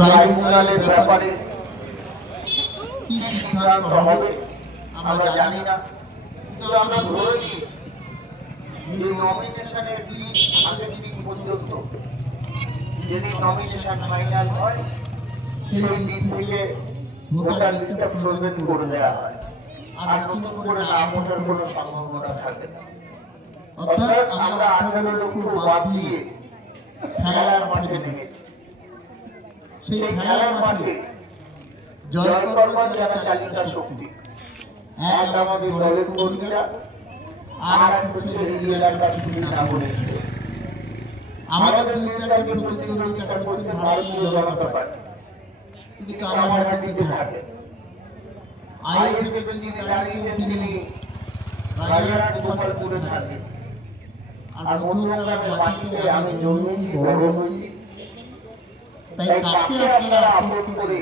ট্রাইব্যুনালের ব্যাপারে কি সিদ্ধান্ত হবে আমরা জানি না, কিন্তু আমরা ধরে নিই যে নমিনেশনের দিন আগের দিন পর্যন্ত যেদিন নমিনেশন ফাইনাল হয় সেই দিন থেকে ভোটার লিস্টটা ফ্রোজেন করে দেওয়া হয়, আর নতুন করে নাম ওঠার কোনো সম্ভাবনা থাকে না। অর্থাৎ আমরা 18 লক্ষ বাদ দিয়ে খেলার মাঠে নেমেছি। সেই খেলার মাঠে জয় করবার যারা চালিকা শক্তি, এক আমাদের দলের কর্মীরা, আর এক হচ্ছে এই এলাকার কিছু নাগরিক। আমাদের বিরুদ্ধে একজন প্রতিদ্বন্দ্বিতা করছেন ভারতীয় জনতা পার্টি, তিনি কামারহাটিতে থাকেন। আইএসএফের যিনি দাঁড়িয়েছেন তিনি রাজারহাট গোপালপুরে থাকেন। আর মধ্যমগ্রামের মাটিতে আমি জন্মেছি, বড় হয়েছি। তাই কাকে আপনারা আপন করে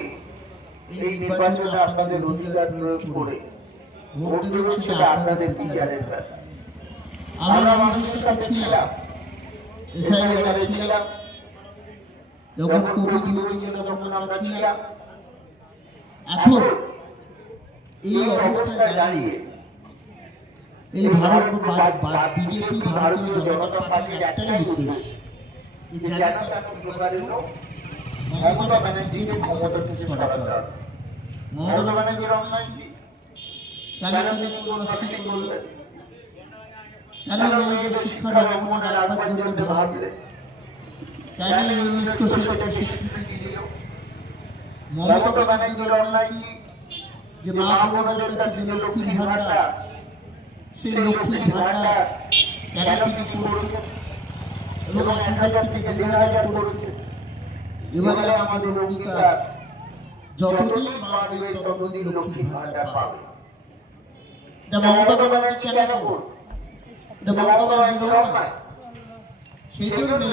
এই নির্বাচনে আপনাদের অধিকার প্রয়োগ করে ভোট দেবেন সেটা আপনাদের বিচারের ব্যাপার। আমরা মানুষের সাথে ছিলাম, এসআইআর ছিলাম, যখন কোভিড হয়েছিল তখন আমরা ছিলাম। এখন এই অবস্থায় দাঁড়িয়ে এই বিজেপি ভারতীয় জনতা পার্টির একটাই উদ্দেশ্য, এই জায়গাটা প্রকারের মমতা ব্যানার্জিকে ক্ষমতাকে সরাতে হবে। মমতা ব্যানার্জির অন্যায় কি? কেন তিনি কোনো সিট করলেন? কেন মেয়েদের শিক্ষার অবমাননা রাখবার জন্য ভাবলেন? কেন ইউনেস্কো সেটাকে স্বীকৃতি দিল? মমতা ব্যানার্জির অন্যায় কি? যে মা বোনদের কাছে যে লক্ষ্মীর ভান্ডার, সেই লক্ষ্মীর ভান্ডার কেন তিনি করেছেন এবং 1000 থেকে 1500 করেছেন। এবারে আমাদের অঙ্গীকার, যতদিন বাঁচবে ততদিন লক্ষ্মীর ভান্ডার পাবে। এটা মমতা ব্যানার্জি কেন করবে? এটা মমতা ব্যানার্জির অন্যায়। সেই জন্য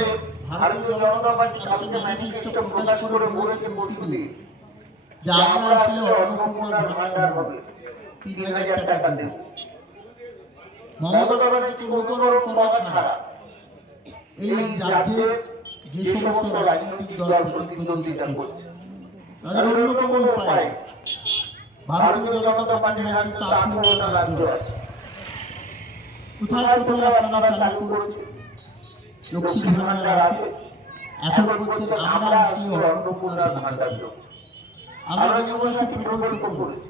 ভারতীয় জনতা পার্টি কালকে ম্যানিফেস্টো প্রকাশ করে বলেছে মসজিদে যে আমরা আসলে অন্নপূর্ণার ভান্ডার হবে, 3000 টাকা দেব। মমতা ব্যানার্জি অনুকরণ করা ছাড়া এই রাজ্যের যে সমস্ত রাজনৈতিক দল প্রতিদ্বন্দ্বিতা করছে তাদের অন্য কোনো উপায়। ভারতীয় জনতা পার্টির রাজ্যে 18টা রাজ্য আছে। কোথায় কোথায় আপনারা চালু করেছে লক্ষ্মীর ভান্ডার আছে। এখন বলছেন আমরা আসলে অন্নপূর্ণার ভান্ডার দেব। আমরা যুবশক্তি প্রকল্প করেছি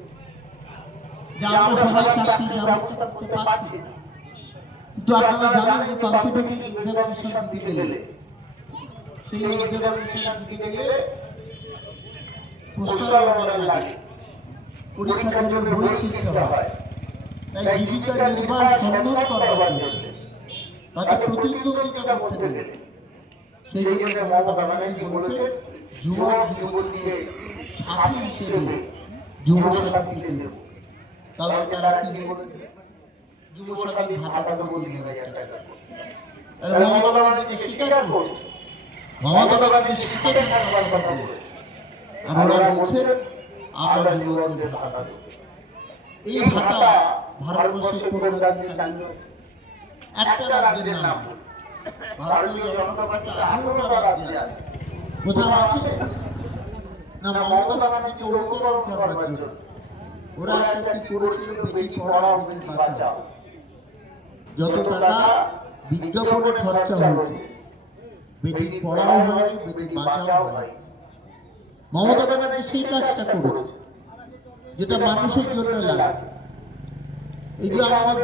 যে আমরা সবাই চাকরির ব্যবস্থা করতে পারছি, কিন্তু আপনারা জানেন যে কম্পিটিটিভ এক্সামিনেশন দিতে গেলে, সেই এক্সামিনেশন দিতে গেলে পোস্টাল অর্ডার লাগে, পরীক্ষার জন্য বই কিনতে হয়। তাই জীবিকা নির্বাহ সম্ভব করবার জন্য, তাতে প্রতিদ্বন্দ্বিতা করতে গেলে, সেই জন্য মমতা ব্যানার্জি বলেছে যুবক যুবতীকে সাথী হিসেবে যুব সাথীতে দেব। তাহলে তারা কি বলবে? যুব সাথী ভাতা দেবো 3000 টাকা। তাহলে মমতা ব্যানার্জি স্বীকার করছে, মমতা ব্যানার্জি স্বীকার থাকবার কথা বলছে, আর ওরা বলছে আমরা যুবকদের ভাতা দেব। এই ভাতা ভারতবর্ষের কোন রাজ্যে চালু? একটা রাজ্যের নাম ভারতীয় জনতা পার্টি 18টা রাজ্যে আছে। কোথাও আছে না? মমতা ব্যানার্জিকে অনুকরণ করবার জন্য ওরা একটা কি করেছিল, বেটি পড়াও বেটি বাঁচাও। যত টাকা বিজ্ঞাপনে খরচা হয়েছে, বেটি পড়াও হয়নি, বেটি বাঁচাও হয়। মমতা ব্যানার্জি সেই কাজটা করেছে যেটা মানুষের জন্য লাগে। এই যে আমরা